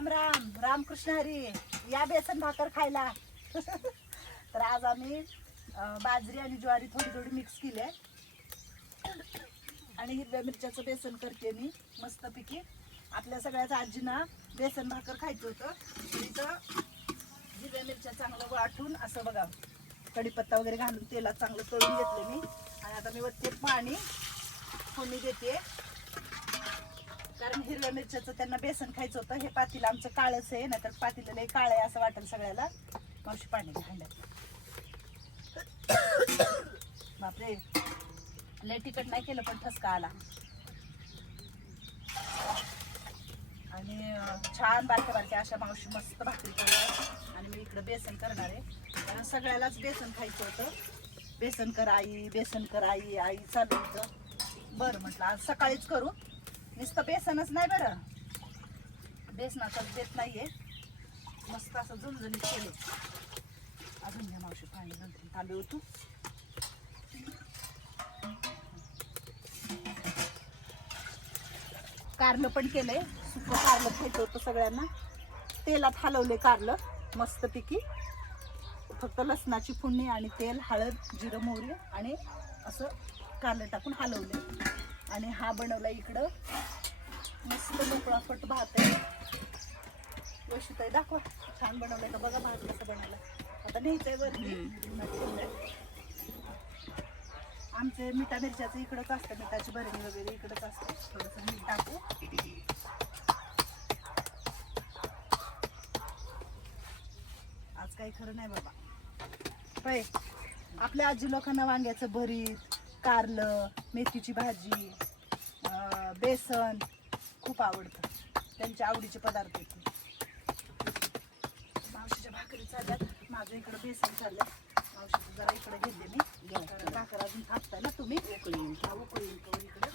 राम राम रामकृष्ण हरी या बेसन भाकर खायला. तर आज आम्ही बाजरी आणि ज्वारी थोडी थोडी मिक्स केली आहे. आणि हिरव्या मिरच्याचं बेसन करते मी मस्तपैकी. आपल्या सगळ्याच आजींना बेसन भाकर खायचं होतं. तिथं इथं हिरव्या मिरच्या चांगलं वाटून असं बघा कढीपत्ता वगैरे घालून तेलात चांगलं तळून घेतलं मी. आणि आता मी वरती पाणी फोडणी देते. कारण हिरव्या मिरच्याचं त्यांना बेसन खायचं होतं. हे पातील आमचं काळच आहे नाहीतर पातील लय काळ आहे असं वाटेल सगळ्याला. मावशी पाणी घालण्यात बापरे. लय तिखट नाही केलं पण ठसका आला. आणि छान बारक्या बारक्या अशा मावशी मस्त भाकरी करणार आणि मी इकडं बेसन करणार आहे. कारण सगळ्यालाच बेसन खायचं होतं. बेसन कर आई बेसन कर आई आई चालू होतं. बरं म्हटलं आज सकाळीच करू. नुसतं बेसनच नाही बरं. बेसनाचं देत नाहीये. मस्त असं झुणझुणीत केलं अजून घ्या मावशी पाणी दोन तीन तांबे होतो कारलं पण केलंय. सुकं कारलं खायचं होतं सगळ्यांना. तेलात हलवले कारलं मस्तपैकी. फक्त लसणाची फुडणी आणि तेल हळद जिरं मोहरी आणि असं कारलं टाकून हलवले आणि हा बनवला इकडं. मस्त मोकळा फट भात आहे. वशिताई दाखवा. छान बनवलंय का? बघा भात कसं बनवलं आता न्यायचंय वरती. आमचे मिठा मिरच्याचं इकडंच असतं. मिठाची भरणी वगैरे इकडंच असतं. थोडंसं मीठ टाकू. आज काही खरं नाही बाबा. आपल्या आजी लोकांना वांग्याचं भरीत कारलं मेथीची भाजी बेसन खूप आवडतं. त्यांच्या आवडीचे पदार्थ. मावशीच्या भाकरी चालल्यात. माझं इकडं बेसन चाललंय. मावशीचं जरा इकडे घेतले मी. भाकर अजून थापताय ना तुम्ही? हा, उकळी कवर इकडे.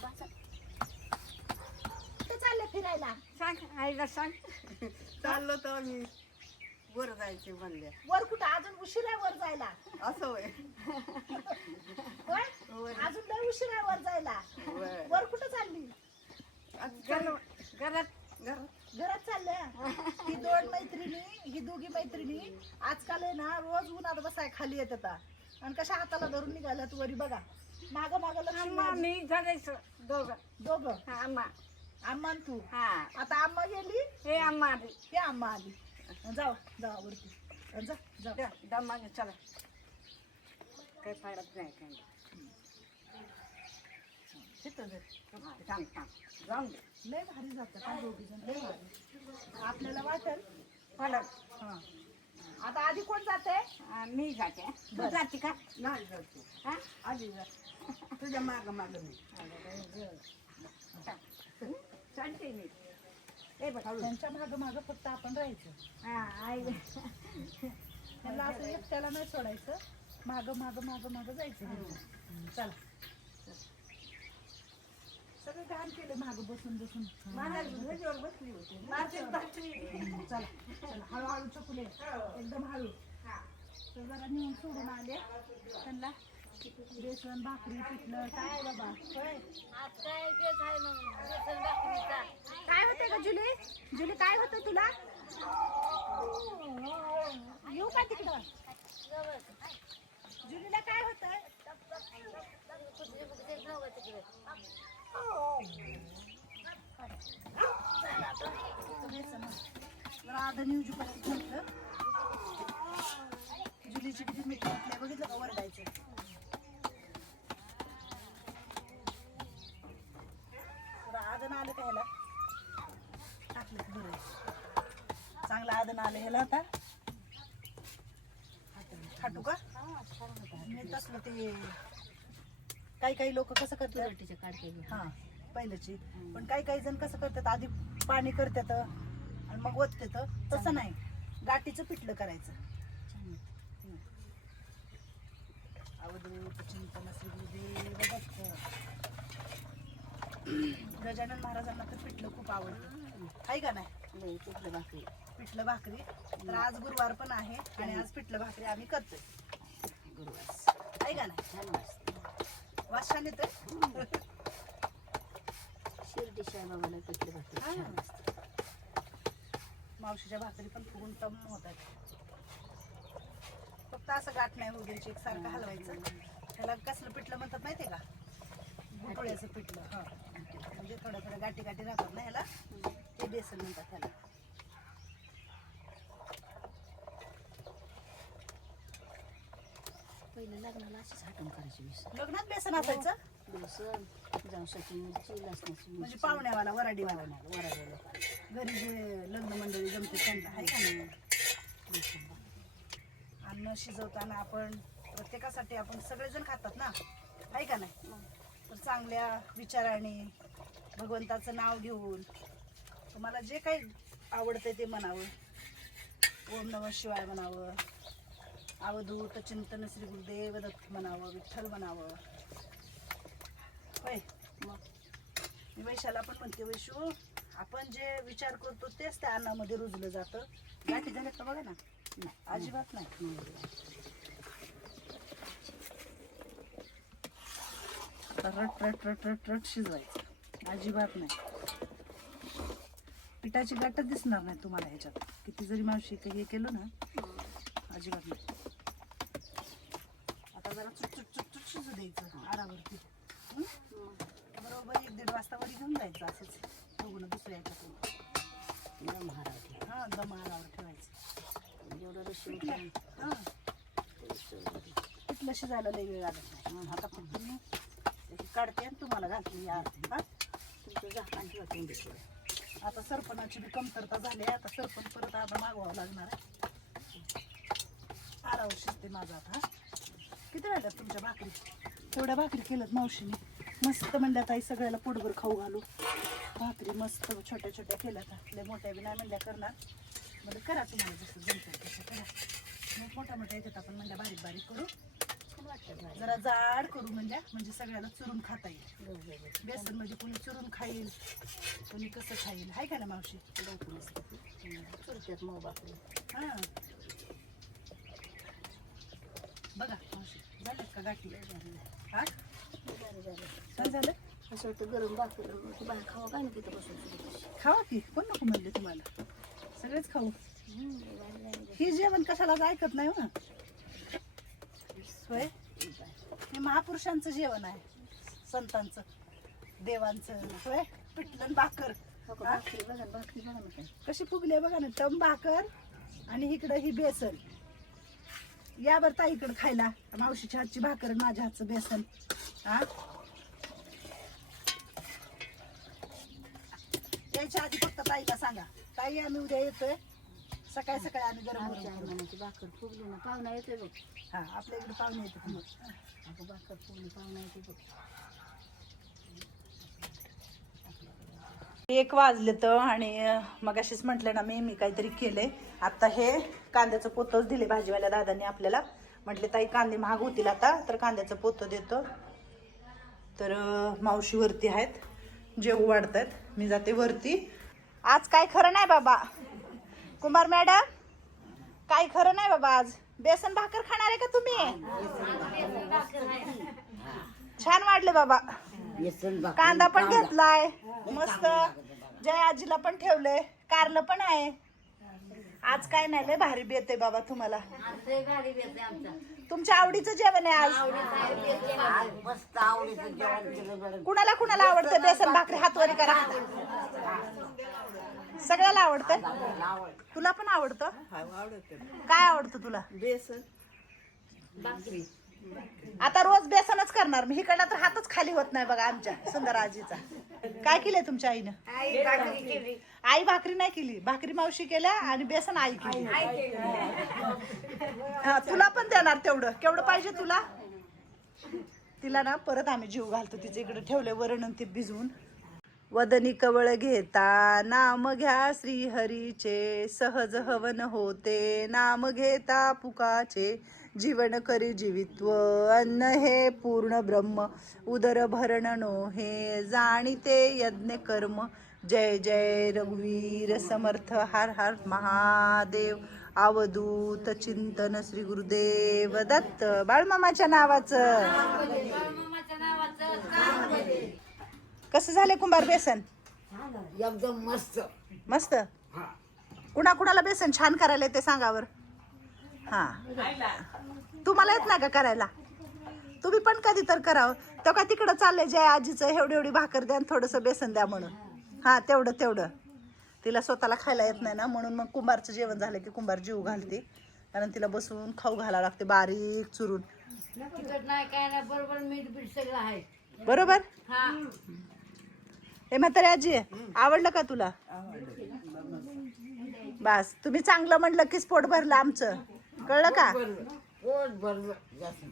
कुठे चालले फिरायला? सांग आईला सांग. चाललो तर आम्ही वर जायचे म्हणले. वर कुठं? अजून उशीर आहे वर जायला. असं होय. वर कुठं चालली? घरात घरात घरात. घरात चालल्या? ही दोन मैत्रिणी ही दोघी मैत्रिणी आजकाल आहे ना रोज उन्हात बसाय खाली येत आता. आणि कशा हाताला धरून निघाल्यात वरी बघा. माग माग आम्हा मी झालायचं दोघं. दोघं? हा आम्हा. आम्हा आणि तू? हा. आता आम्हा गेली? हे आम्हा आधी हे आम्हा आली. जाऊ जाऊ वरती. जा जा. दमागे चला. काही फायदाच नाही काही जाऊन दे लय भारी जातं लय भारी आपल्याला वाटेल फलक हा आता आधी कोण जाते मी जाते तू बरं. जाते का नाही जाते हा आधी जा तुझ्या माग माग मी चालते मी ए बघ त्यांच्या माग माग फक्त आपण राहायचं हा आई त्यांना असं एकट्याला नाही सोडायचं माग माग माग माग जायचं हम्म, चला सगळं घाण केलं माग बसून बसून. ध्वजावर बसली होती. चला. चला. हळूहळू चकुले एकदम हळू. तर जरा नेऊन सोडून आले. त्यांना बेसन भाकरी पिठलं. काय बाबा? काय होते का जुली? जुली काय होतं तुला? येऊ का तिकडं? जुलीला काय जरा आधा न्यूज जुलीची किती मीठ म्हटलंय बघितलं का वरडायचं? आदन आलं का ह्याला? टाकलं बरं? चांगलं आदन आलं ह्याला आता. खाटू का? मी तसलं ते काही काही लोक कसं करतात? हा. पहिल्याची. पण काही काही जण कसं करतात? आधी पाणी करतात आणि मग ओततात. तसं नाही. गाठीचं पिठलं करायचं. अवधूत चिंतन श्रीदेव दत्त गजानन महाराजांना तर पिठलं खूप आवडतं. आहे का नाही? पिठलं भाकरी. पिठलं भाकरी. तर आज गुरुवार पण आहे आणि आज पिठलं भाकरी आम्ही करतोय. गुरुवार. आहे का नाही? छान मस्त वास छान येतोय शिर्डी साईबाबाला पिठलं भाकरी छान मावशीच्या भाकरी पण फुगून टम होत आहेत. फक्त असं गाठ नाही होऊ द्यायची एकसारखं हलवायचं. त्याला कसलं पिठलं म्हणतात माहितीये का? गुटोळ्याचं पिठलं. हा. म्हणजे थोडं थोडं गाठी गाठी राहतात ना ह्याला? ते बेसन म्हणतात त्याला. पहिलं लग्नाला अशीच हाटून करायची वीस. लग्नात बेसन असायचं? बेसन मिरची लसणाची म्हणजे मिरची पाहुण्यावाला वराडीवाला. वराडे लोकांना घरी जे लग्न मंडळी जमते त्यांना आहे का नाही? बेसन अन्न शिजवताना आपण प्रत्येकासाठी आपण सगळेजण खातात ना? आहे का नाही? तर चांगल्या विचाराने भगवंताचं नाव घेऊन तुम्हाला जे काही आवडतंय ते म्हणावं. ओम नम शिवाय म्हणावं. अवधूत चिंतन श्री गुरुदेव दत्त म्हणावं विठ्ठल म्हणावं. होय मग मी वैशाला पण म्हणते वैशू आपण जे विचार करतो तेच त्या अन्नामध्ये रुजलं जातं. गाठी झाल्यात का बघा ना? अजिबात नाही. रट रट रट रट रट शिजवायचं. अजिबात नाही. पिठाची गाठच दिसणार नाही तुम्हाला ह्याच्यात. किती जरी मावशी काही हे केलं ना अजिबात नाही. वाजता वरी घेऊन जायचं असंच. बघून दुसऱ्या दम हां दम ठेवायचं. रशी हां. शिजायला लई वेळ लागत नाही. आता काढते आणि तुम्हाला घालते ही आरती. हा? तुमचं झाकण ठेवा तोंडीकडे आता सरपणाची बी कमतरता झाली आहे. आता सरपण परत आता मागवावं लागणार आहे. आरावर शिजते माझा आता हा. किती राहिल्यात तुमच्या भाकरी? तेवढ्या भाकरी केल्यात मावशीने. मस्त म्हणल्या ताई सगळ्याला पोटभर खाऊ घालू. भाकरी मस्त छोट्या छोट्या केल्या तर लय मोठ्या बी नाही म्हणल्या करणार. म्हणजे करा तुम्हाला जसं जमतं तसं करा. मग मोठ्या मोठ्या याच्यात आपण म्हणल्या बारीक बारीक करू. जरा जाड करू म्हणजे म्हणजे सगळ्याला चुरून खाता येईल. बेसन म्हणजे कोणी चुरून खाईल कोणी कसं खाईल. हाय का ना मावशी? लवकर बघा मावशी झाल्यात का गाठी? हा? झालं झालं? असं वाटतं गरम भाकर बाहेर खावा काय तिथं बसून खावा की कोण नको म्हणले तुम्हाला? सगळेच खाऊ. हं, जेवण कशालाच ऐकत नाही हो. होय बघ. हे महापुरुषांचं जेवण आहे. संतांचं देवांचं. होय पिठलं भाकर. हो ना, ना. कशी फुगली बघा ना टम भाकर आणि इकडं ही बेसन. या बरं ताईकडं खायला मावशीच्या हातची भाकर माझ्या हातचं बेसन. हा? यायच्या आधी फक्त ताईला सांगा. ताई आम्ही उद्या येतोय. सकाळी सकाळी आम्ही गरम आमच्या गरम भाकर फुगली ना. पाहुणा येतोय बघ. हा आपल्या इकडे पाहुणे येतात मग. अगं भाकर फुगली पाहुणा येतोय बघ. एक वाजले तर आणि मग अशीच म्हटलं ना मी मी काहीतरी केलंय. आता हे कांद्याचं पोतच दिले भाजीवाल्या दादांनी आपल्याला. म्हटले ताई कांदे महाग होतील आता तर कांद्याचं पोतं देतो. तर अं, मावशी वरती आहेत. जेव वाढत आहेत मी जाते वरती. आज काय खरं नाही बाबा. कुमार मॅडम काय खरं नाही बाबा आज. बेसन भाकर खाणार आहे का तुम्ही? छान वाढले बाबा. कांदा पण घेतलाय. मस्त. जय आजीला पण ठेवलंय. कारलं पण आहे. आज काय नाही लय भारी बेत आहे बाबा तुम्हाला. तुमच्या आवडीचं जेवण आहे आज. मस्त आवडीचं जेवण केलं बरं कुणाला कुणाला आवडतं? बेसन भाकरी हातवारी करा. सगळ्याला आवडतं? तुला पण आवडतं? आवडत काय आवडतं तुला? बेसन आता रोज बेसनच करणार. मी इकडला तर हातच खाली होत नाही बघा आमच्या सुंदर आजीचा काय केलंय तुमच्या आईनं? आई भाकरी नाही केली. भाकरी मावशी केल्या आणि बेसन आई केली. हा, तुला पण देणार तेवढं. केवढं पाहिजे तुला? तिला ना परत आम्ही जीव घालतो तिचे इकडे ठेवले वरण ते भिजवून. वदनी कवळ घेता नाम घ्या श्री हरीचे सहज हवन होते नाम घेता पुकाचे. जीवन करी जीवित्व अन्न हे पूर्ण ब्रह्म. उदर भरण नो हे जाणीते यज्ञ कर्म. जय जय रघुवीर समर्थ हर हर महादेव. अवधूत चिंतन श्री गुरुदेव दत्त. बाळमामाच्या नावाचं. कसं झाले कुंभार बेसन? एकदम मस्त. मस्त? कुणा कुणाला बेसन छान करायला ते सांगावर? हा. तुम्हाला येत नाही का करायला? तुम्ही पण कधी तर करावं. तो का तिकडं चाललंय जय आजीचं एवढी एवढी भाकर द्या आणि थोडंसं बेसन द्या म्हणून. हा तेवढं तेवढं. तिला स्वतःला खायला येत नाही ना म्हणून मग कुंभारचं जेवण झालं की कुंभार जीव घालते. कारण तिला बसून खाऊ घालावं लागते बारीक चुरून. तिकट नाही काय नाही बरोबर मीठ बीठ सगळं आहे. बरोबर? हा. हे म्हातारी आजी आवडलं का तुला? बस तुम्ही चांगलं म्हणलं की स्पोट भरलं आमचं. कळलं का? पोट भरलं. जास्त